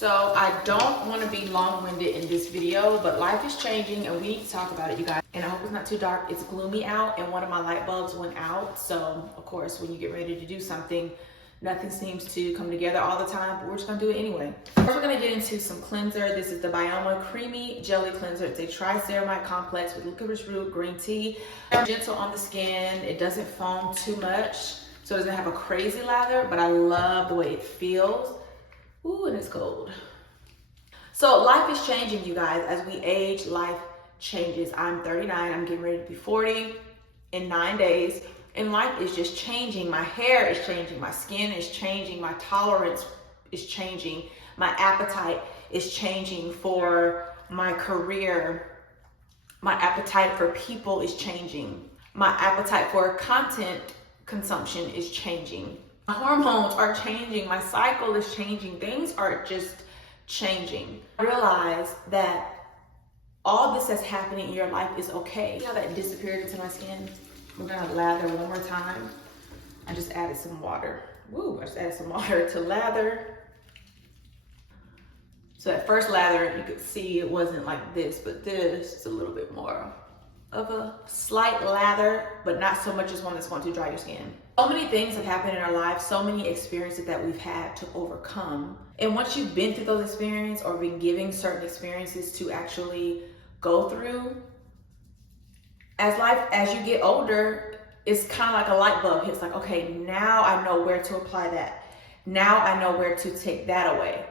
So I don't want to be long-winded in this video, but life is changing and we need to talk about it, you guys. And I hope it's not too dark. It's gloomy out and one of my light bulbs went out. So of course, when you get ready to do something, nothing seems to come together all the time, but we're just gonna do it anyway. First, we're gonna get into some cleanser. This is the Bioma Creamy Jelly Cleanser. It's a tri-ceramide complex with licorice root, green tea. Gentle on the skin. It doesn't foam too much, so it doesn't have a crazy lather, but I love the way it feels. Ooh, and it's cold. So life is changing, you guys. As we age, life changes. I'm 39, I'm getting ready to be 40 in 9 days. And life is just changing. My hair is changing, my skin is changing, my tolerance is changing, my appetite is changing for my career, my appetite for people is changing, my appetite for content consumption is changing. My hormones are changing, my cycle is changing, things are just changing. I realize that all this that's happening in your life is okay. See how that disappeared into my skin? We're gonna lather one more time. I just added some water. Woo, I just added some water to lather. So at first lather, you could see it wasn't like this, but this is a little bit more of a slight lather, but not so much as one that's going to dry your skin. So many things have happened in our lives, so many experiences that we've had to overcome. And once you've been through those experiences or been given certain experiences to actually go through, as you get older, it's kind of like a light bulb hits, like, okay, now I know where to apply that. Now I know where to take that away.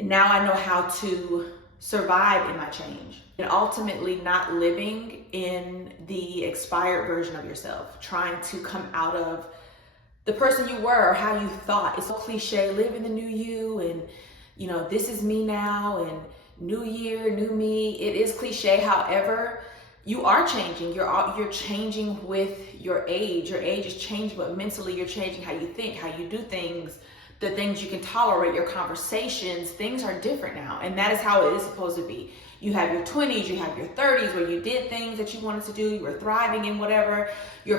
Now I know how to survive in my change. And ultimately not living in the expired version of yourself, trying to come out of the person you were or how you thought. It's so cliche, live in the new you, and you know, this is me now, and new year, new me. It is cliche, however, you are changing. You're changing with your age. Your age is changing, but mentally you're changing how you think, how you do things, the things you can tolerate, your conversations. Things are different now, and that is how it is supposed to be. You have your 20s, you have your 30s where you did things that you wanted to do, you were thriving in whatever your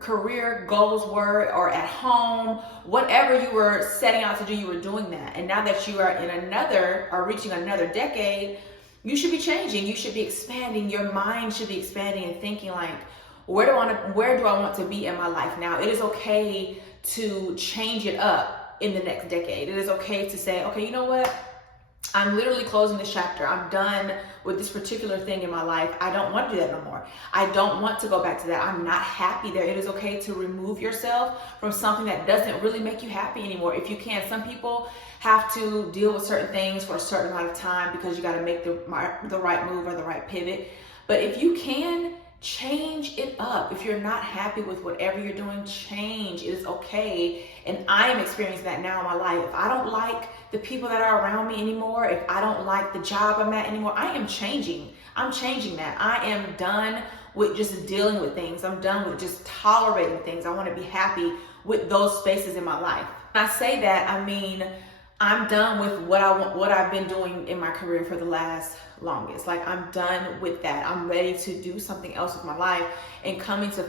career goals were, or at home, whatever you were setting out to do, you were doing that. And now that you are reaching another decade, you should be changing, you should be expanding, your mind should be expanding and thinking like, where do I want to be in my life now? It is okay to change it up in the next decade. It is okay to say, okay, you know what? I'm literally closing this chapter. I'm done with this particular thing in my life. I don't want to do that no more. I don't want to go back to that. I'm not happy there. It is okay to remove yourself from something that doesn't really make you happy anymore. If you can, some people have to deal with certain things for a certain amount of time because you got to make the right move or the right pivot. But if you can, change it up. If you're not happy with whatever you're doing, change. It is okay. And I am experiencing that now in my life. If I don't like the people that are around me anymore, if I don't like the job I'm at anymore, I am changing. I'm changing that. I am done with just dealing with things. I'm done with just tolerating things. I want to be happy with those spaces in my life. When I say that, I mean, I'm done with what I've been doing in my career for the longest. Like, I'm done with that. I'm ready to do something else with my life and coming to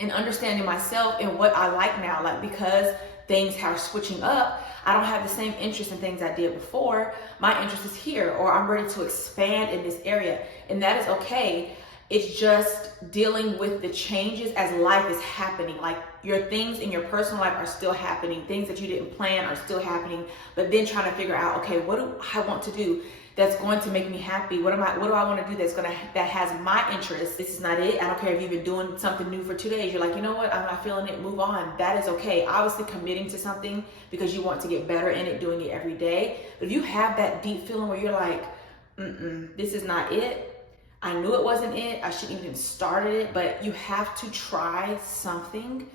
and understanding myself and what I like now. Like, because things are switching up, I don't have the same interest in things I did before. My interest is here, or I'm ready to expand in this area, and that is okay. It's just dealing with the changes as life is happening. Like, your things in your personal life are still happening. Things that you didn't plan are still happening, but then trying to figure out, okay, what do I want to do that's going to make me happy? What do I want to do that has my interest? This is not it. I don't care if you've been doing something new for 2 days. You're like, you know what? I'm not feeling it. Move on. That is okay. Obviously committing to something because you want to get better in it, doing it every day. But if you have that deep feeling where you're like, this is not it. I knew it wasn't it. I shouldn't even started it, but you have to try something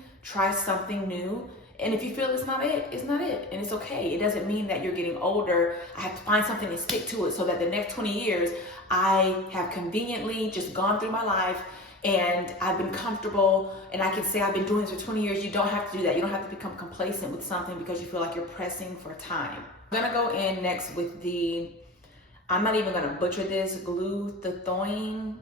new. And if you feel it's not it, it's not it. And it's okay. It doesn't mean that you're getting older. I have to find something and stick to it so that the next 20 years, I have conveniently just gone through my life and I've been comfortable and I can say I've been doing this for 20 years. You don't have to do that. You don't have to become complacent with something because you feel like you're pressing for time. I'm gonna go in next with I'm not even gonna butcher this, glutathione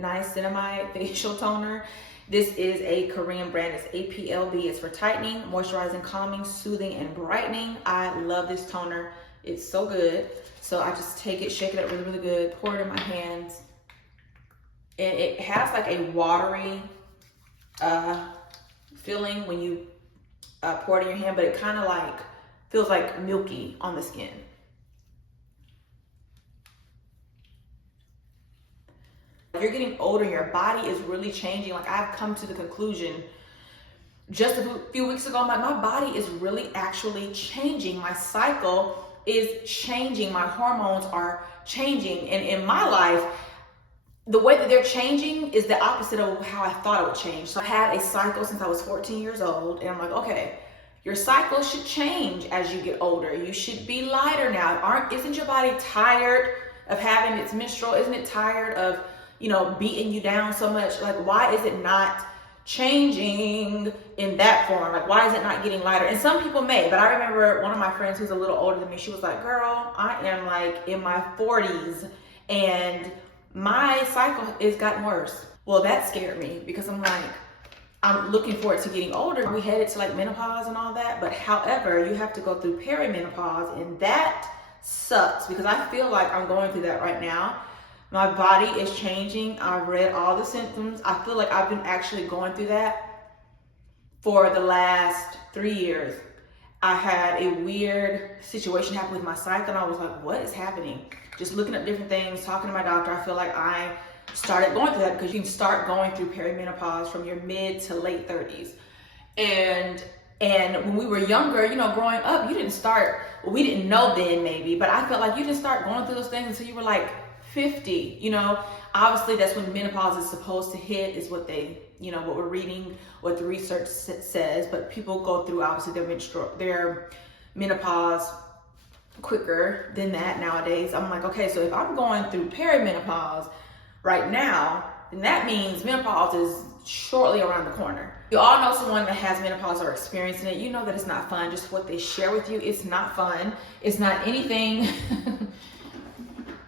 niacinamide facial toner. This is a Korean brand. It's APLB. It's for tightening, moisturizing, calming, soothing, and brightening. I love this toner. It's so good. So I just take it, shake it up really, really good, pour it in my hands. And it has like a watery feeling when you pour it in your hand, but it kind of like feels like milky on the skin. You're getting older, your body is really changing. Like I've come to the conclusion just a few weeks ago, my body is really actually changing. My cycle is changing. My hormones are changing. And in my life, the way that they're changing is the opposite of how I thought it would change. So I had a cycle since I was 14 years old, and I'm like, okay, your cycle should change as you get older. You should be lighter now. Isn't your body tired of having its menstrual? Isn't it tired of, you know, beating you down so much? Like, why is it not changing in that form? Like, why is it not getting lighter? And some people may, but I remember one of my friends who's a little older than me, she was like, girl, I am like in my 40s and my cycle has gotten worse. Well, that scared me because I'm like, I'm looking forward to getting older. We headed to like menopause and all that, but however, you have to go through perimenopause, and that sucks because I feel like I'm going through that right now. My body is changing. I've read all the symptoms. I feel like I've been actually going through that for the last 3 years. I had a weird situation happen with my cycle, and I was like, what is happening? Just looking up different things, talking to my doctor, I feel like I started going through that because you can start going through perimenopause from your mid to late 30s. And when we were younger, you know, growing up, you didn't start, well, we didn't know then maybe, but I felt like you didn't start going through those things until you were like 50, you know. Obviously that's when menopause is supposed to hit, is what they, you know, what we're reading, what the research says, but people go through obviously their menopause quicker than that nowadays. I'm like, okay, so if I'm going through perimenopause right now, then that means menopause is shortly around the corner. You all know someone that has menopause or experiencing it. You know that it's not fun. Just what they share with you, it's not fun. It's not anything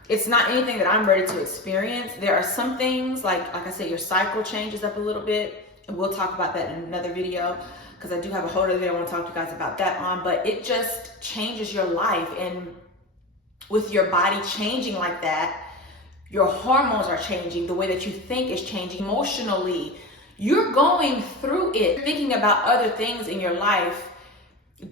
it's not anything that I'm ready to experience. There are some things, like I said, your cycle changes up a little bit, and we'll talk about that in another video, because I do have a whole other video I want to talk to you guys about that on, but it just changes your life. And with your body changing like that, your hormones are changing, the way that you think is changing emotionally. You're going through it, thinking about other things in your life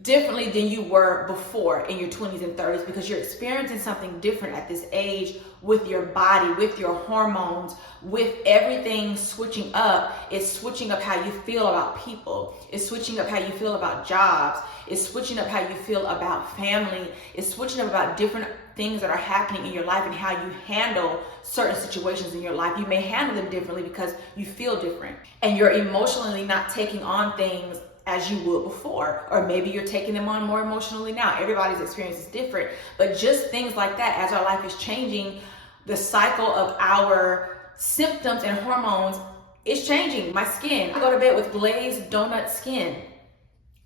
differently than you were before in your 20s and 30s, because you're experiencing something different at this age with your body, with your hormones, with everything switching up. It's switching up how you feel about people. It's switching up how you feel about jobs. It's switching up how you feel about family. It's switching up about different things that are happening in your life and how you handle certain situations in your life. You may handle them differently because you feel different, and you're emotionally not taking on things as you would before, or maybe you're taking them on more emotionally now. Everybody's experience is different, but just things like that, as our life is changing, the cycle of our symptoms and hormones is changing. My skin, I go to bed with glazed donut skin.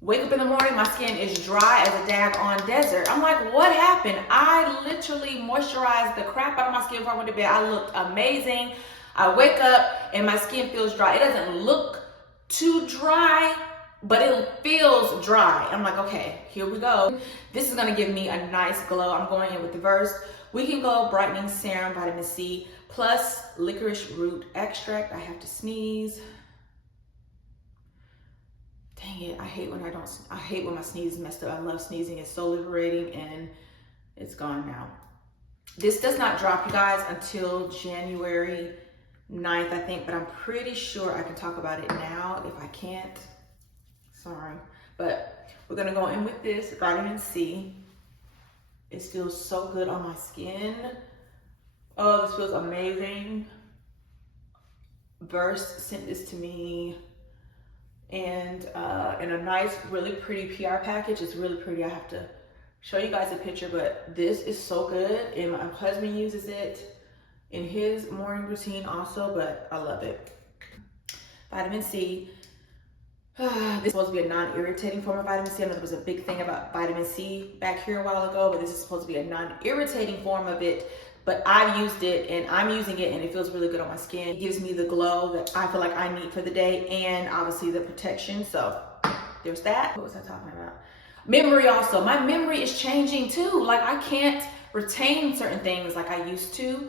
Wake up in the morning, my skin is dry as a daggone desert. I'm like, what happened? I literally moisturized the crap out of my skin before I went to bed. I looked amazing. I wake up and my skin feels dry. It doesn't look too dry, but it feels dry. I'm like, okay, here we go. This is gonna give me a nice glow. I'm going in with the Versed Week and Glow Brightening Serum, Vitamin C, plus licorice root extract. I have to sneeze. Dang it, I hate when my sneeze is messed up. I love sneezing, it's so liberating, and it's gone now. This does not drop, you guys, until January 9th, I think, but I'm pretty sure I can talk about it now. If I can't, sorry, but we're gonna go in with this vitamin C. It feels so good on my skin. Oh, this feels amazing. Versed sent this to me, and in a nice, really pretty PR package. It's really pretty. I have to show you guys a picture, but this is so good, and my husband uses it in his morning routine also, but I love it. Vitamin C. This is supposed to be a non-irritating form of vitamin C. I know there was a big thing about vitamin C back here a while ago, but this is supposed to be a non-irritating form of it but I've used it and I'm using it and it feels really good on my skin. It gives me the glow that I feel like I need for the day, and obviously the protection. So there's that. What was I talking about? Memory also. My memory is changing too. Like I can't retain certain things like I used to.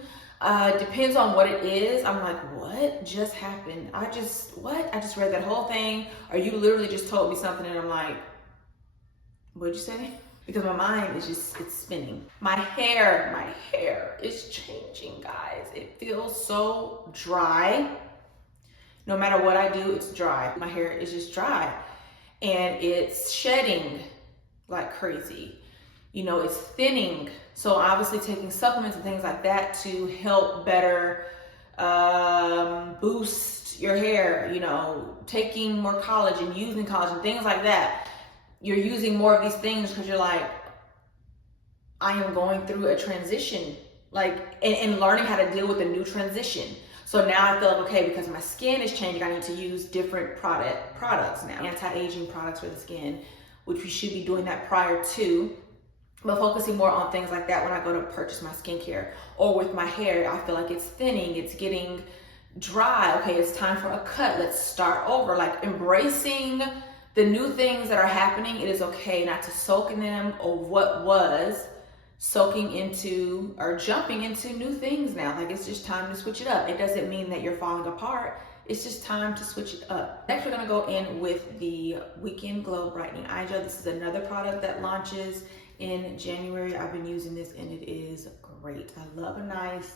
Depends on what it is. I'm like, what just happened? I just read that whole thing, or you literally just told me something and I'm like, what'd you say? Because my mind is it's spinning. My hair is changing, guys. It feels so dry. No matter what I do, it's dry. My hair is just dry and it's shedding like crazy. You know, it's thinning. So obviously taking supplements and things like that to help better boost your hair, you know, taking more collagen, using collagen, things like that. You're using more of these things because you're like, I am going through a transition, like, and learning how to deal with a new transition. So now I feel like, okay, because my skin is changing, I need to use different products now. Anti-aging products for the skin, which we should be doing that prior to, but focusing more on things like that when I go to purchase my skincare. Or with my hair, I feel like it's thinning, it's getting dry. Okay, it's time for a cut. Let's start over. Like embracing the new things that are happening. It is okay not to soak in them or what was, soaking into or jumping into new things now. Like it's just time to switch it up. It doesn't mean that you're falling apart. It's just time to switch it up. Next, we're gonna go in with the Weekend Glow Brightening Eye Gel. This is another product that launches in January. I've been using this and it is great. I love a nice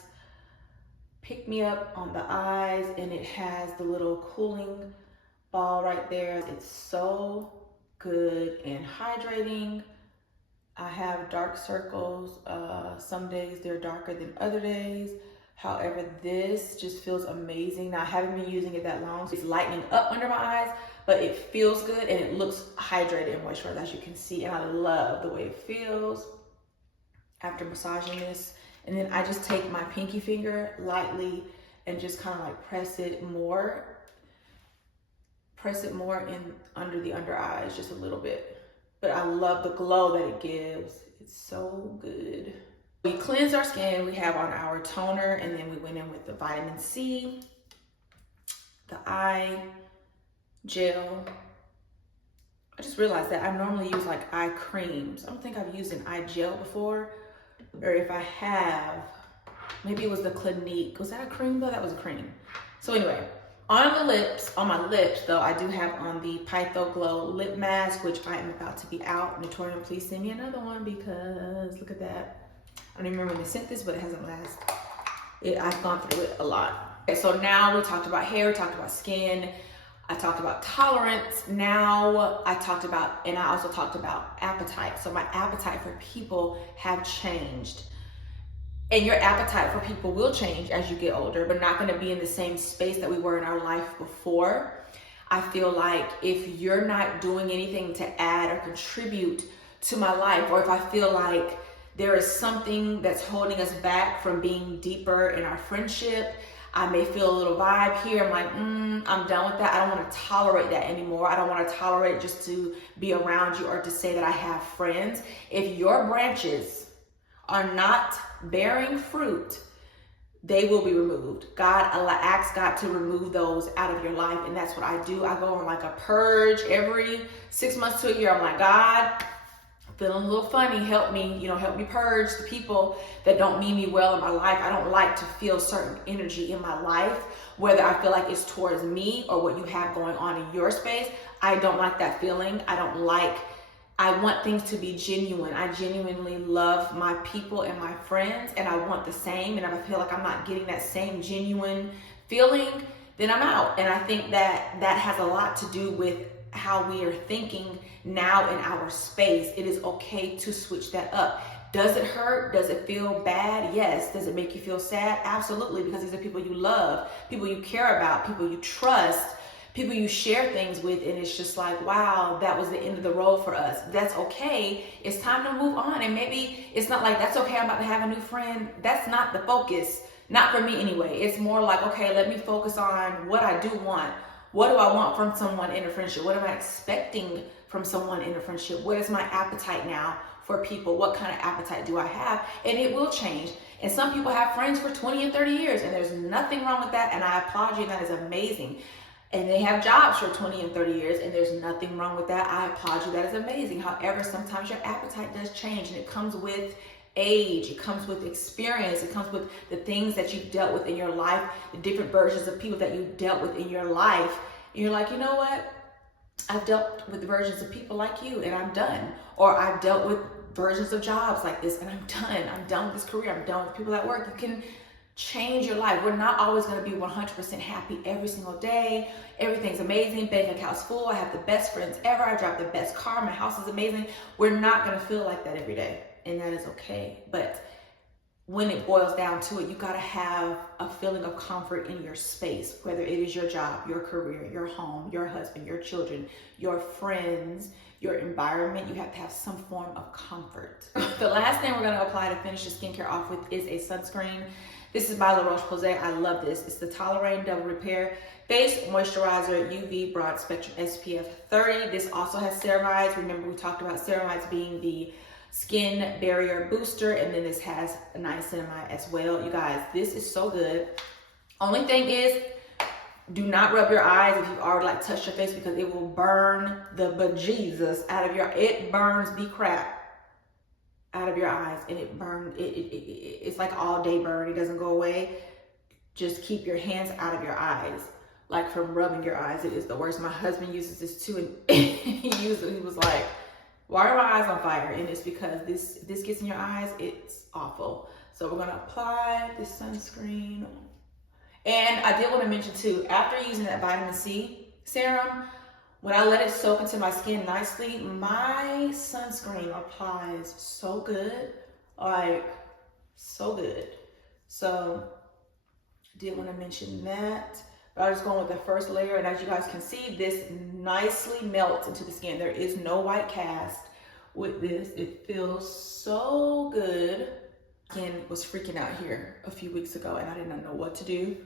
pick me up on the eyes, and it has the little cooling ball right there. It's so good and hydrating. I have dark circles. Some days they're darker than other days. However, this just feels amazing. Now, I haven't been using it that long, so it's lightening up under my eyes, but it feels good and it looks hydrated and moisturized, as you can see. And I love the way it feels after massaging this. And then I just take my pinky finger lightly and just kind of like press it more in under the under eyes, just a little bit. But I love the glow that it gives. It's so good. We cleansed our skin. We have on our toner, and then we went in with the vitamin C, the eye gel. I just realized that I normally use like eye creams. I don't think I've used an eye gel before, or if I have, maybe it was the Clinique. Was that a cream though? That was a cream. So anyway, on my lips though, I do have on the Pytho Glow lip mask, which I am about to be out. Naturium, please send me another one because look at that. I don't even remember when they sent this, but it hasn't lasted. I've gone through it a lot. Okay, so now we talked about hair, talked about skin, I talked about tolerance. Now I talked about, and I also talked about appetite. So my appetite for people have changed. And your appetite for people will change as you get older, but not going to be in the same space that we were in our life before. I feel like if you're not doing anything to add or contribute to my life, or if I feel like there is something that's holding us back from being deeper in our friendship, I may feel a little vibe here. I'm like, I'm done with that. I don't want to tolerate that anymore. I don't want to tolerate just to be around you or to say that I have friends. If your branches are not bearing fruit, they will be removed. Ask God to remove those out of your life, and that's what I do. I go on like a purge every 6 months to a year. I'm like, God, feeling a little funny, help me purge the people that don't mean me well in my life. I don't like to feel certain energy in my life, whether I feel like it's towards me or what you have going on in your space. I don't like that feeling. I want things to be genuine. I genuinely love my people and my friends, and I want the same. And if I feel like I'm not getting that same genuine feeling, then I'm out. And I think that has a lot to do with how we are thinking now in our space. It is okay to switch that up. Does it hurt? Does it feel bad? Yes. Does it make you feel sad? Absolutely, because these are people you love, people you care about, people you trust, people you share things with, and it's just like, wow, that was the end of the road for us. That's okay. It's time to move on. And maybe it's not like, that's okay, I'm about to have a new friend. That's not the focus. Not for me anyway. It's more like, okay, let me focus on what I do want. What do I want from someone in a friendship? What am I expecting from someone in a friendship? What is my appetite now for people? What kind of appetite do I have? And it will change. And some people have friends for 20 and 30 years, and there's nothing wrong with that, and I applaud you, that is amazing. And they have jobs for 20 and 30 years, and there's nothing wrong with that. I applaud you, that is amazing. However, sometimes your appetite does change, and it comes with age, it comes with experience, it comes with the things that you've dealt with in your life, the different versions of people that you've dealt with in your life. And you're like, you know what? I've dealt with versions of people like you, and I'm done. Or I've dealt with versions of jobs like this, and I'm done. I'm done with this career. I'm done with people at work. You can change your life. We're not always going to be 100% happy every single day. Everything's amazing. Bank account's full. I have the best friends ever. I drive the best car. My house is amazing. We're not going to feel like that every day, and that is okay. But when it boils down to it, you got to have a feeling of comfort in your space, whether it is your job, your career, your home, your husband, your children, your friends, your environment. You have to have some form of comfort. The last thing we're going to apply to finish the skincare off with is a sunscreen. This is by La Roche-Posay. I love this. It's the Toleraine Double Repair Face Moisturizer UV Broad Spectrum SPF 30. This also has ceramides. Remember, we talked about ceramides being the skin barrier booster, and then this has a niacinamide as well. You guys, this is so good. Only thing is, do not rub your eyes if you've already like touched your face, because it will burn the bejesus out of it burns the crap out of your eyes, and it's like all day burn. It doesn't go away. Just keep your hands out of your eyes, like from rubbing your eyes. It is the worst. My husband uses this too, and he was like, why are my eyes on fire? And it's because this gets in your eyes. It's awful. So we're gonna apply this sunscreen. And I did want to mention too, after using that vitamin C serum, when I let it soak into my skin nicely, my sunscreen applies so good, like so good. So I did want to mention that. But I'm just going with the first layer, and as you guys can see, this nicely melts into the skin. There is no white cast with this. It feels so good. Skin was freaking out here a few weeks ago, and I did not know what to do.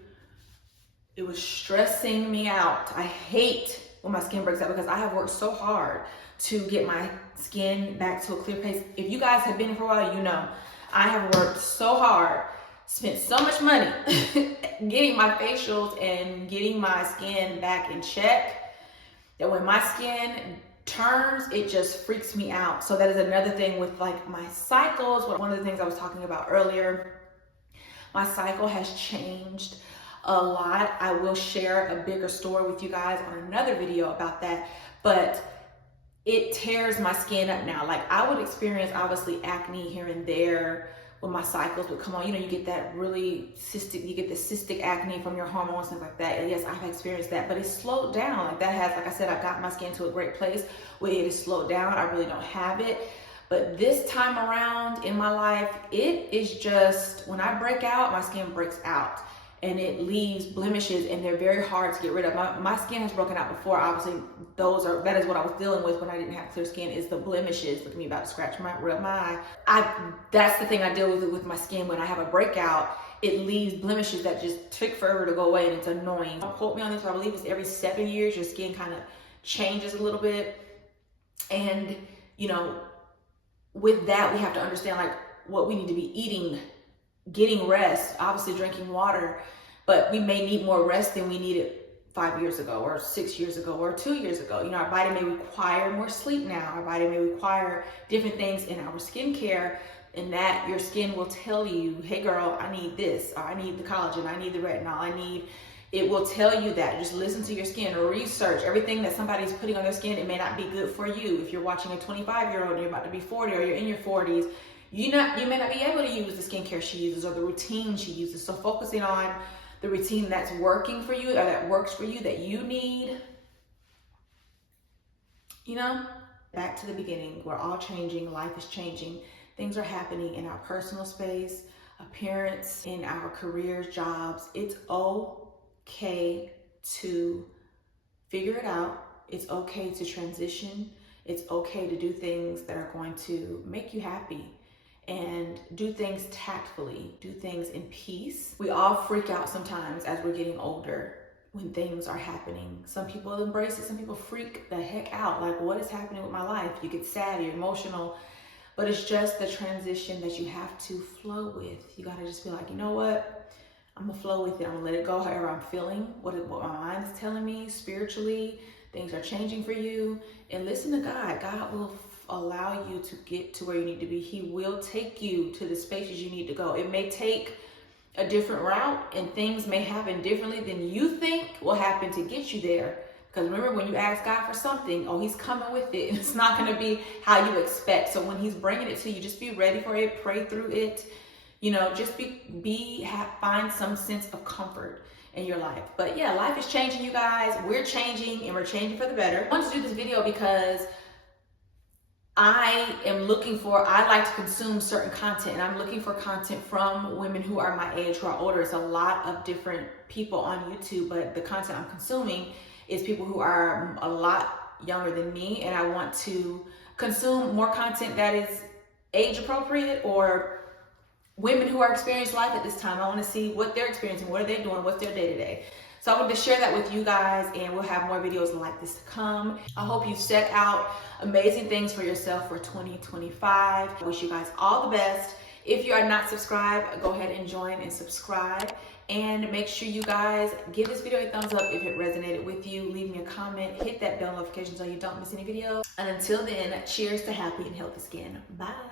It was stressing me out. I hate when my skin breaks out, because I have worked so hard to get my skin back to a clear pace. If you guys have been here for a while, you know I have worked so hard, spent so much money getting my facials and getting my skin back in check, that when my skin turns, it just freaks me out. So that is another thing with like my cycles. One of the things I was talking about earlier, my cycle has changed a lot. I will share a bigger story with you guys on another video about that, but it tears my skin up now. Like, I would experience obviously acne here and there when my cycles would come on. You know, you get that really cystic, you get the cystic acne from your hormones, things like that. And yes, I've experienced that, but it's slowed down. Like that has, like I said, I've got my skin to a great place where it is slowed down. I really don't have it. But this time around in my life, it is just, when I break out, my skin breaks out. And it leaves blemishes, and they're very hard to get rid of. My skin has broken out before. Obviously, that is what I was dealing with when I didn't have clear skin, is the blemishes. Look at me, about to scratch my eye. That's the thing I deal with my skin. When I have a breakout, it leaves blemishes that just take forever to go away, and it's annoying. Don't quote me on this, but I believe it's every 7 years your skin kind of changes a little bit. And, you know, with that, we have to understand like what we need to be eating, getting rest, obviously drinking water, but we may need more rest than we needed 5 years ago or 6 years ago or 2 years ago. You know, our body may require more sleep now. Our body may require different things in our skincare, and that your skin will tell you, hey girl, I need this, or I need the collagen, I need the retinol, it will tell you that. Just listen to your skin, or research everything that somebody's putting on their skin. It may not be good for you. If you're watching a 25-year-old and you're about to be 40, or you're in your 40s, you may not be able to use the skincare she uses or the routine she uses. So focusing on the routine that's working for you, or that works for you, that you need. You know, back to the beginning, we're all changing, life is changing. Things are happening in our personal space, appearance, in our careers, jobs. It's okay to figure it out. It's okay to transition. It's okay to do things that are going to make you happy. And do things tactfully, do things in peace. We all freak out sometimes as we're getting older when things are happening. Some people embrace it, some people freak the heck out. Like, what is happening with my life? You get sad, you're emotional. but it's just the transition that you have to flow with. You gotta just be like, you know what? I'm gonna flow with it. I'm gonna let it go however I'm feeling, what my mind is telling me spiritually. Things are changing for you, and listen to God. God will allow you to get to where you need to be. He will take you to the spaces you need to go. It may take a different route, and things may happen differently than you think will happen to get you there. Because remember, when you ask God for something, oh, he's coming with it. It's not going to be how you expect. So when he's bringing it to you, just be ready for it. Pray through it. You know, just find some sense of comfort in your life. But yeah, life is changing, you guys. We're changing, and we're changing for the better. I wanted to do this video because I like to consume certain content, and I'm looking for content from women who are my age, who are older. It's a lot of different people on YouTube, but the content I'm consuming is people who are a lot younger than me, and I want to consume more content that is age appropriate, or women who are experiencing life at this time. I want to see what they're experiencing, what are they doing, what's their day-to-day. So I wanted to share that with you guys, and we'll have more videos like this to come. I hope you set out amazing things for yourself for 2025. I wish you guys all the best. If you are not subscribed, go ahead and join and subscribe. And make sure you guys give this video a thumbs up if it resonated with you. Leave me a comment, hit that bell notification so you don't miss any videos. And until then, cheers to happy and healthy skin. Bye.